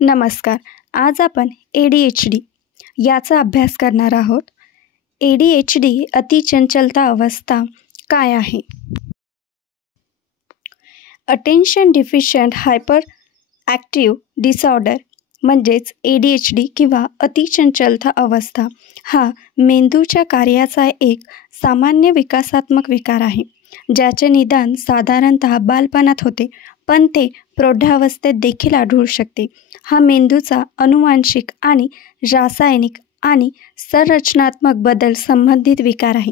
नमस्कार. आज आपण ADHD याचा अभ्यास करणार आहोत. ADHD अतिचंचलता अवस्था काय आहे? Attention deficient hyper active disorder म्हणजेच ADHD किंवा अतिचंचलता अवस्था हा मेंदूच्या कार्याचा एक सामान्य विकासात्मक विकार आहे, ज्याचे निदान साधारणतः बालपणात होते, पण ते प्रौढावस्थेत देखील आढळू शकते. हा मेंदूचा अनुवांशिक आणि रासायनिक आणि संरचनात्मक बदल संबंधित विकार आहे.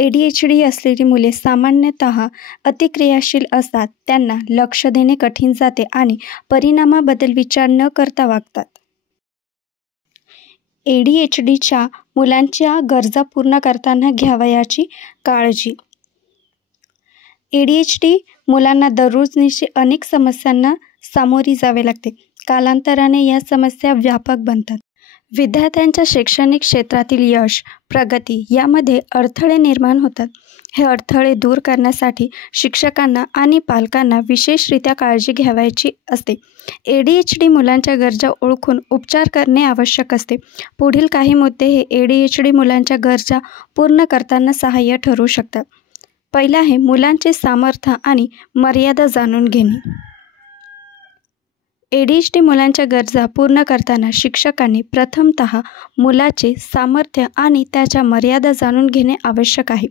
ADHD असलेली मुले सामान्यतः अतिक्रियाशील असतात, त्यांना लक्ष देणे कठीण जाते आणि परिणामाबद्दल विचार न करता वागतात. ADHDच्या मुलांच्या गरजा पूर्ण करताना घ्यावयाची काळजी. ADHD मुलांना दररोजनिशी अनेक समस्यांना सामोरी जावे लागते. कालांतराने या समस्या व्यापक बनतात. विद्यार्थ्यांच्या शैक्षणिक क्षेत्रातील यश, प्रगती यामध्ये अडथळे निर्माण होतात. हे अडथळे दूर करण्यासाठी शिक्षकांना आणि पालकांना विशेषरित्या काळजी घ्यावयाची असते. ADHD मुलांच्या गरजा ओळखून उपचार करणे आवश्यक असते. पुढील काही मुद्दे हे ADHD मुलांच्या गरजा पूर्ण करताना सहाय्य ठरू शकतात. पहिला आहे मुलांचे सामर्थ्य आणि मर्यादा जाणून घेणे. ADHD मुलांच्या गरजा पूर्ण करताना शिक्षकांनी प्रथमतः मुलाचे सामर्थ्य आणि त्याच्या मर्यादा जाणून घेणे आवश्यक आहे.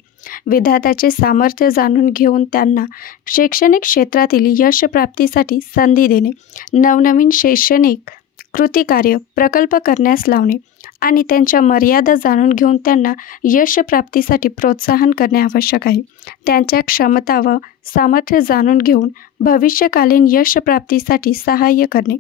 विद्यार्थ्याचे सामर्थ्य जाणून घेऊन त्यांना शैक्षणिक क्षेत्रातील यशप्राप्तीसाठी संधी देणे, नवनवीन शैक्षणिक कृतिकार्य प्रकल्प करण्यास लावणे आणि त्यांच्या मर्यादा जाणून घेऊन त्यांना यशप्राप्तीसाठी प्रोत्साहन करणे आवश्यक आहे. त्यांच्या क्षमता व सामर्थ्य जाणून घेऊन भविष्यकालीन यशप्राप्तीसाठी सहाय्य करणे.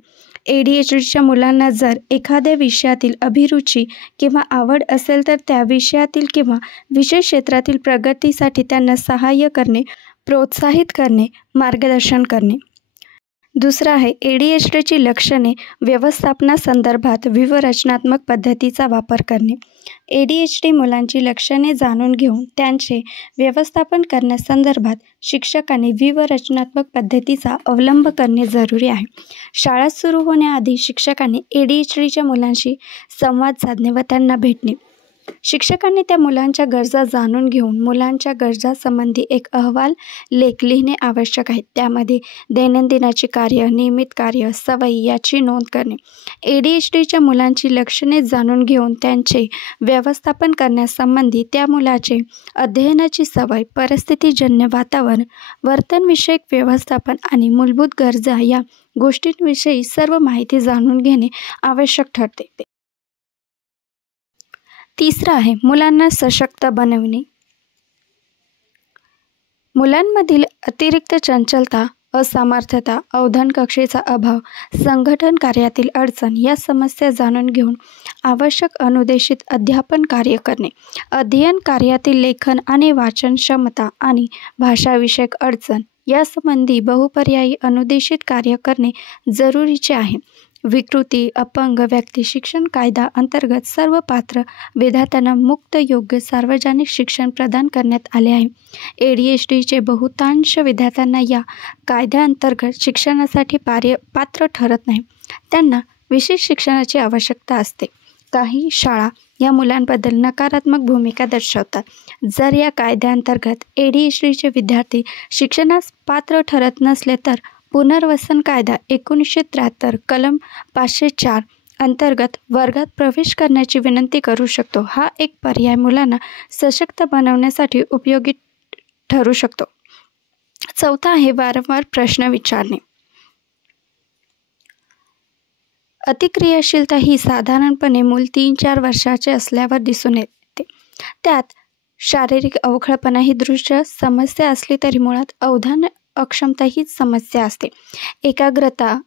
ADHDच्या मुलांना जर एखाद्या विषयातील अभिरुची किंवा आवड असेल तर त्या विषयातील किंवा विषय क्षेत्रातील प्रगतीसाठी त्यांना सहाय्य करणे, प्रोत्साहित करणे, मार्गदर्शन करणे. दुसरं आहे ADHDची लक्षणे व्यवस्थापनासंदर्भात व्यूहरचनात्मक पद्धतीचा वापर करणे. ADHD मुलांची लक्षणे जाणून घेऊन त्यांचे व्यवस्थापन करण्यासंदर्भात शिक्षकांनी व्यूहरचनात्मक पद्धतीचा अवलंब करणे जरुरी आहे. शाळा सुरू होण्याआधी शिक्षकांनी ADHDच्या मुलांशी संवाद साधणे व त्यांना भेटणे. शिक्षकांनी त्या मुलांच्या गरजा जाणून घेऊन मुलांच्या गरजांसंबंधी एक अहवाल लेख लिहिणे आवश्यक आहे. त्यामध्ये दैनंदिनाची कार्य, नियमित कार्य, सवयी याची नोंद करणे. ADHDच्या मुलांची लक्षणे जाणून घेऊन त्यांचे व्यवस्थापन करण्यासंबंधी त्या मुलाचे अध्ययनाची सवय, परिस्थितीजन्य वातावरण, वर्तनविषयक व्यवस्थापन आणि मूलभूत गरजा या गोष्टींविषयी सर्व माहिती जाणून घेणे आवश्यक ठरते. तिसरं आहे मुलांना सशक्त बनविणे. मुलांमधील अतिरिक्त चंचलता, असमर्थता, अवधान कक्षेचा अभाव, संघटन कार्यातील अडचण या समस्या जाणून घेऊन आवश्यक अनुदेशित अध्यापन कार्य करणे. अध्ययन कार्यातील लेखन आणि वाचन क्षमता आणि भाषाविषयक अडचण यासंबंधी बहुपर्यायी अनुदेशित कार्य करणे जरुरीचे आहे. विकृती, अपंग व्यक्ती शिक्षण कायदा अंतर्गत सर्व पात्र विद्यार्थ्यांना मुक्त योग्य सार्वजनिक शिक्षण प्रदान करण्यात आले आहे. ADHDचे बहुतांश विद्यार्थ्यांना या कायद्याअंतर्गत शिक्षणासाठी पात्र ठरत नाही. त्यांना विशेष शिक्षणाची आवश्यकता असते. काही शाळा या मुलांबद्दल नकारात्मक भूमिका दर्शवतात. जर या कायद्याअंतर्गत ADHDचे विद्यार्थी शिक्षणास पात्र ठरत नसले तर पुनर्वसन कायदा 1973 कलम 504 अंतर्गत वर्गात प्रवेश करण्याची विनंती करू शकतो. हा एक पर्याय मुलांना सशक्त बनवण्यासाठी उपयोगी ठरू शकतो. चौथा आहे वारंवार प्रश्न विचारणे. अतिक्रियाशीलता ही साधारणपणे मूल 3-4 वर्षाचे असल्यावर दिसून येते. त्यात शारीरिक अवखळपणा ही दृश्य समस्या असली तरी मुळात अवधान अक्षमता हीच समस्या असते. एकाग्रता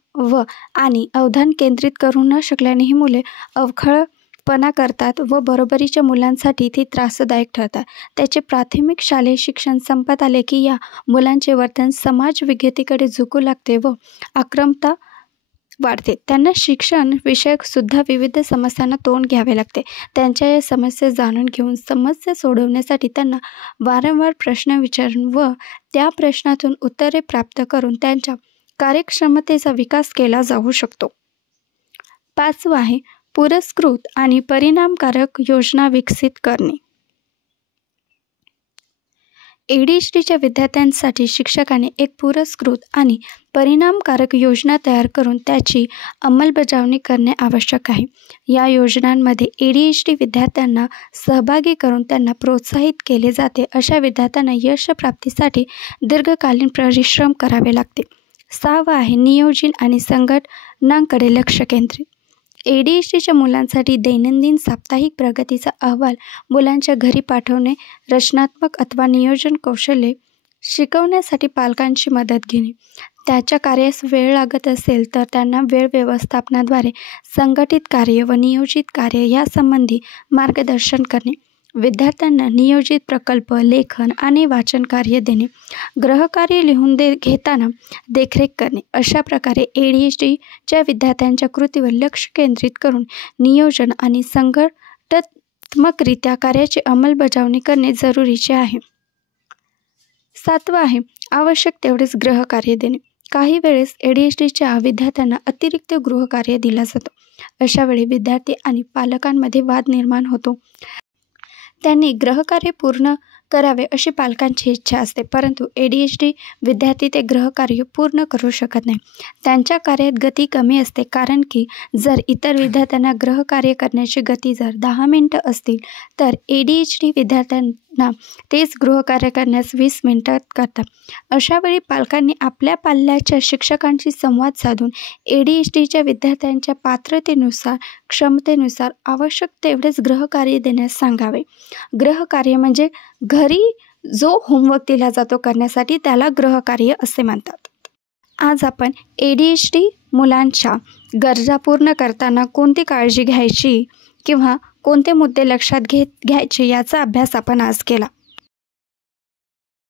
आणि अवधान केंद्रित करू न शकल्याने ही मुले अवखळपणा करतात व बरोबरीच्या मुलांसाठी ती त्रासदायक ठरतात. त्याचे प्राथमिक शालेय शिक्षण संपत आले की या मुलांचे वर्तन समाज विघ्नतेकडे झुकू लागते व आक्रमकता वाढते. त्यांना शिक्षण विषयक सुद्धा विविध समस्यांना तोंड घ्यावे लागते. त्यांच्या या समस्या जाणून घेऊन समस्या सोडवण्यासाठी त्यांना वारंवार प्रश्न विचारून व त्या प्रश्नातून उत्तरे प्राप्त करून त्यांच्या कार्यक्षमतेचा विकास केला जाऊ शकतो. 5वं आहे पुरस्कृत आणि परिणामकारक योजना विकसित करणे. ADHDच्या विद्यार्थ्यांसाठी शिक्षकाने एक पुरस्कृत आणि परिणामकारक योजना तयार करून त्याची अंमलबजावणी करणे आवश्यक आहे. या योजनांमध्ये ADHD विद्यार्थ्यांना सहभागी करून त्यांना प्रोत्साहित केले जाते. अशा विद्यार्थ्यांना यशप्राप्तीसाठी दीर्घकालीन परिश्रम करावे लागते. 6वं आहे नियोजन आणि संघटनांकडे लक्ष केंद्रित. ADHDच्या मुलांसाठी दैनंदिन साप्ताहिक प्रगतीचा अहवाल मुलांच्या घरी पाठवणे, रचनात्मक अथवा नियोजन कौशल्ये शिकवण्यासाठी पालकांची मदत घेणे. त्याच्या कार्यास वेळ लागत असेल तर त्यांना वेळ व्यवस्थापनाद्वारे संघटित कार्य व नियोजित कार्य यासंबंधी मार्गदर्शन करणे. विद्यार्थ्यांना नियोजित प्रकल्प, लेखन आणि वाचन कार्य देणे. गृहकार्य लिहून घेताना देखरेख करणे. अशा प्रकारे ADHDच्या विद्यार्थ्यांच्या कृतीवर लक्ष केंद्रित करून नियोजन आणि संघटनात्मकरित्या कार्याची अंमलबजावणी करणे जरुरीचे आहे. 7वं आहे आवश्यक तेवढेच गृहकार्य देणे. काही वेळेस ADHDच्या विद्यार्थ्यांना अतिरिक्त गृहकार्य दिला जातो. अशा वेळी विद्यार्थी आणि पालकांमध्ये वाद निर्माण होतो. त्यांनी गृहकार्य पूर्ण करावे अशी पालकांची इच्छा असते, परंतु ADHD विद्यार्थी ते गृहकार्य पूर्ण करू शकत नाही. त्यांच्या कार्यात गती कमी असते, कारण की जर इतर विद्यार्थ्यांना गृहकार्य करण्याची गती जर 10 मिनिटं असतील तर ADHD विद्यार्थ्यांना तेच गृहकार्य करण्यास 20 मिनिटात करतात. अशा वेळी पालकांनी आपल्या पाल्याच्या शिक्षकांशी संवाद साधून ADHDच्या विद्यार्थ्यांच्या पात्रतेनुसार, क्षमतेनुसार आवश्यक तेवढेच गृहकार्य देण्यास सांगावे. गृहकार्य म्हणजे घरी जो होमवर्क दिला जातो करण्यासाठी त्याला गृहकार्य असे म्हणतात. आज आपण ADHD मुलांच्या गरजा पूर्ण करताना कोणती काळजी घ्यायची किंवा कोणते मुद्दे लक्षात घ्यायचे याचा अभ्यास आपण आज केला.